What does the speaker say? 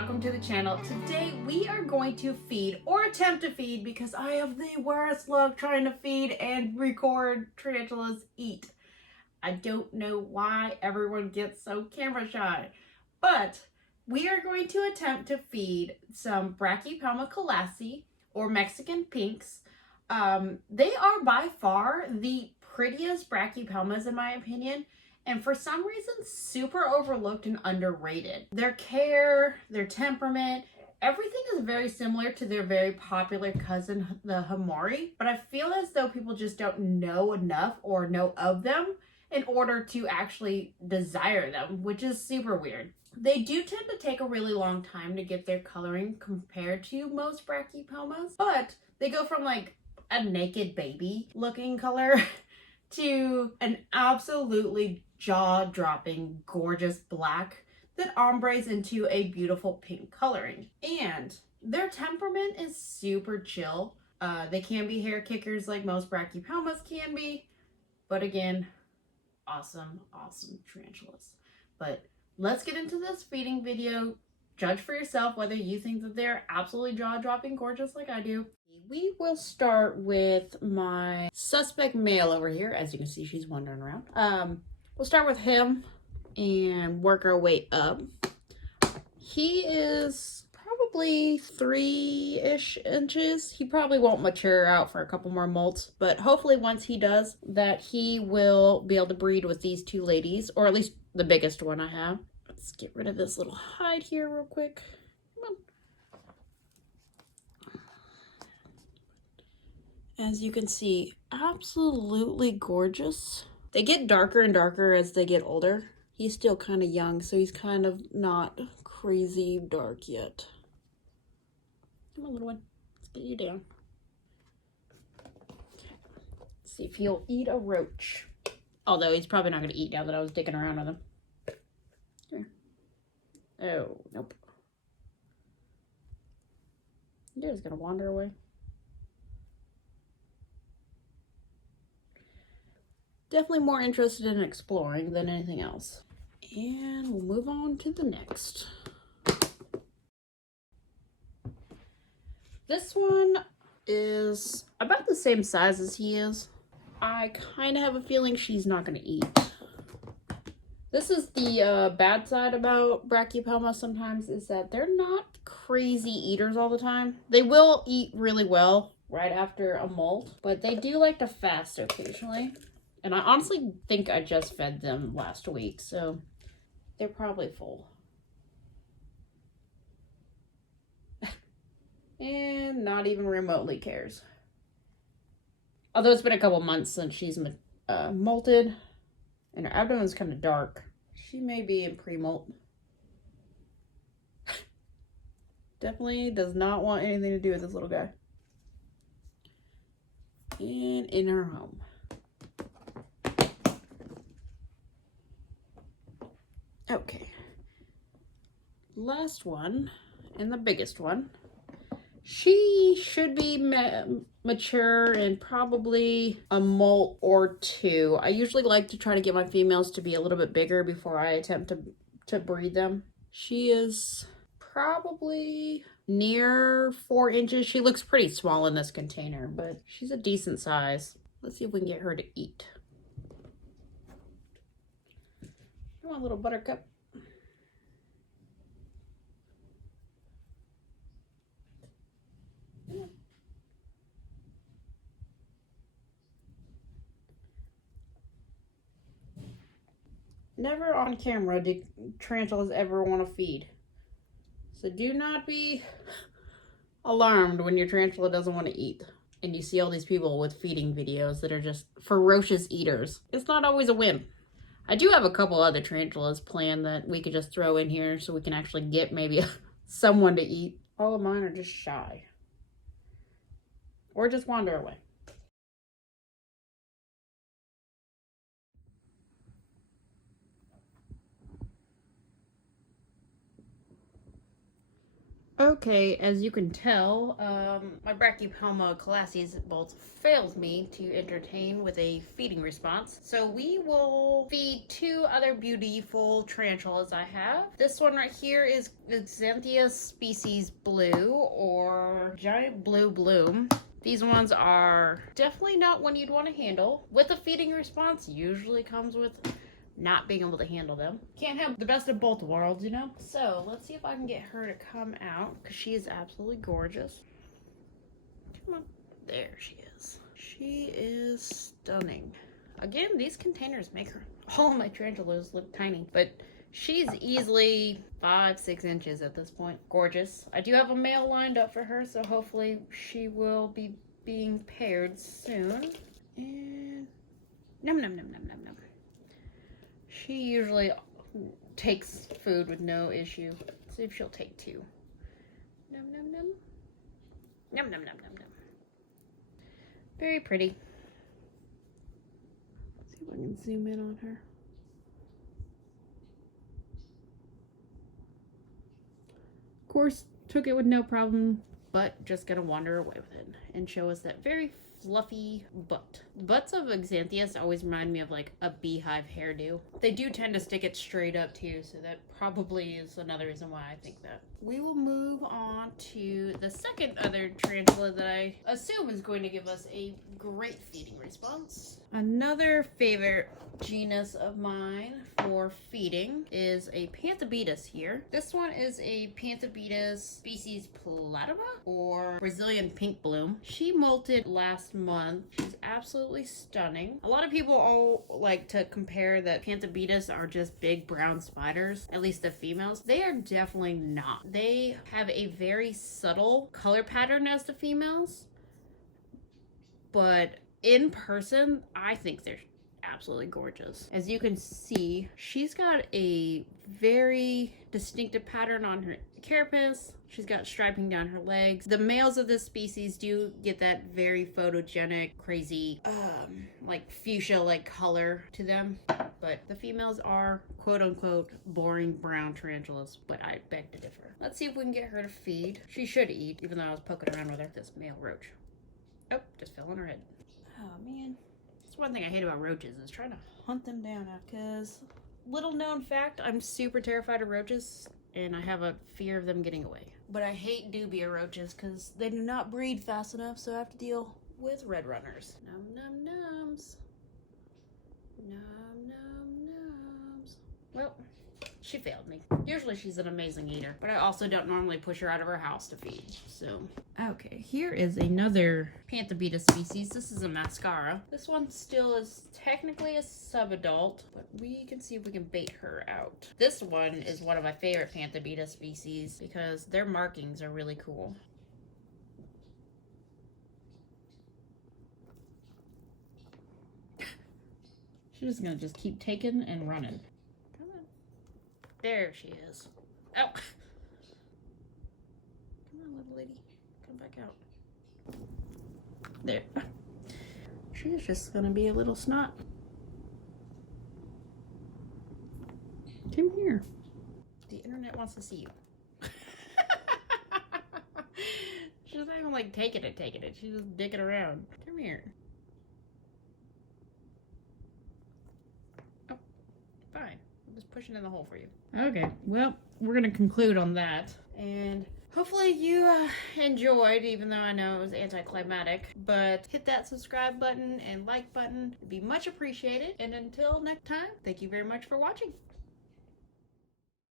welcome to the channel. Today we are going to feed, or attempt to feed, because I have the worst luck trying to feed and record tarantulas eat. I don't know why everyone gets so camera shy, but we are going to attempt to feed some Brachypelma Klaasi, or Mexican pinks. They are by far the prettiest Brachypelmas in my opinion, and for some reason super overlooked and underrated. Their care, their temperament, everything is very similar to their very popular cousin, the Hamorii, but I feel as though people just don't know enough or know of them in order to actually desire them, which is super weird. They do tend to take a really long time to get their coloring compared to most Brachypelmas, but they go from like a naked baby looking color to an absolutely jaw-dropping gorgeous black that ombres into a beautiful pink coloring. And their temperament is super chill. They can be hair kickers like most Brachypelmas can be, but again, awesome tarantulas. But let's get into this feeding video. Judge for yourself whether you think that they're absolutely jaw-dropping gorgeous like I do. We will start with my suspect male over here. As you can see, she's wandering around. We'll start with him and work our way up. He is probably 3-ish inches. He probably won't mature out for a couple more molts, but hopefully once he does that, he will be able to breed with these two ladies, or at least the biggest one I have. Let's get rid of this little hide here real quick. Come on. As you can see, absolutely gorgeous. They get darker and darker as they get older. He's still kind of young, so he's kind of not crazy dark yet. Come on, little one. Let's get you down. Let's see if he'll eat a roach. Although he's probably not going to eat now that I was digging around with him. Here. Oh, nope. You're just going to wander away. Definitely more interested in exploring than anything else. And we'll move on to the next. This one is about the same size as he is. I kind of have a feeling she's not going to eat. This is the bad side about Brachypelma sometimes, is that they're not crazy eaters all the time. They will eat really well right after a molt, but they do like to fast occasionally. And I honestly think I just fed them last week, so they're probably full. And not even remotely cares. Although it's been a couple months since she's molted, and her abdomen's kind of dark. She may be in pre-molt. Definitely does not want anything to do with this little guy. And in her home. Okay, last one, and the biggest one. She should be mature in probably a molt or two. I usually like to try to get my females to be a little bit bigger before I attempt to breed them. She is probably near 4 inches. She looks pretty small in this container, but she's a decent size. Let's see if we can get her to eat. Come on, little buttercup. Never on camera do tarantulas ever want to feed. So do not be alarmed when your tarantula doesn't want to eat and you see all these people with feeding videos that are just ferocious eaters. It's not always a win. I do have a couple other tarantulas planned that we could just throw in here so we can actually get maybe someone to eat. All of mine are just shy. Or just wander away. Okay, as you can tell, my Brachypelma Klaasi bolt fails me to entertain with a feeding response. So we will feed two other beautiful tarantulas I have. This one right here is Xanthia species blue, or giant blue bloom. These ones are definitely not one you'd want to handle. With a feeding response, usually comes with not being able to handle them. Can't have the best of both worlds, you know? So let's see if I can get her to come out, because she is absolutely gorgeous. Come on. There she is. She is stunning. Again, these containers make her, all of my tarantulas look tiny, but she's easily 5-6 inches at this point. Gorgeous. I do have a male lined up for her, so hopefully she will be being paired soon. And num num num num num num. She usually takes food with no issue. Let's see if she'll take two. Num num num. Num num num num num. Very pretty. Let's see if I can zoom in on her. Of course, took it with no problem, but just gonna wander away with it and show us that very fluffy butt. Butts of Xanthias always remind me of like a beehive hairdo. They do tend to stick it straight up too, so that probably is another reason why I think that. We will move on to the second other tarantula that I assume is going to give us a great feeding response. Another favorite genus of mine for feeding is a Panthobetus here. This one is a Panthobetus species Platyma, or Brazilian pink bloom. She molted last month. She's absolutely stunning. A lot of people all like to compare that Panthobetus are just big brown spiders, at least the females. They are definitely not. They have a very subtle color pattern as the females, but in person, I think they're absolutely gorgeous. As you can see, she's got a very distinctive pattern on her carapace. She's got striping down her legs. The males of this species do get that very photogenic, crazy, like fuchsia-like color to them. But the females are quote-unquote boring brown tarantulas, but I beg to differ. Let's see if we can get her to feed. She should eat, even though I was poking around with her. This male roach. Oh, just fell on her head. Oh man. That's one thing I hate about roaches, is trying to hunt them down, because little known fact, I'm super terrified of roaches and I have a fear of them getting away. But I hate dubia roaches because they do not breed fast enough, so I have to deal with red runners. Num num nums. Num num nums. Well, she failed me. Usually she's an amazing eater, but I also don't normally push her out of her house to feed, so. Okay, here is another Panthobetus species. This is a mascara. This one still is technically a subadult, but we can see if we can bait her out. This one is one of my favorite Panthobetus species because their markings are really cool. She's just gonna keep taking and running. There she is. Oh! Come on, little lady. Come back out. There. She's just gonna be a little snot. Come here. The internet wants to see you. She's not even like taking it. She's just dicking around. Come here. Oh, fine. I'm just pushing in the hole for you. Okay, well, we're gonna conclude on that, and hopefully you enjoyed, even though I know it was anticlimactic, but hit that subscribe button and like button. It'd be much appreciated, and until next time, thank you very much for watching.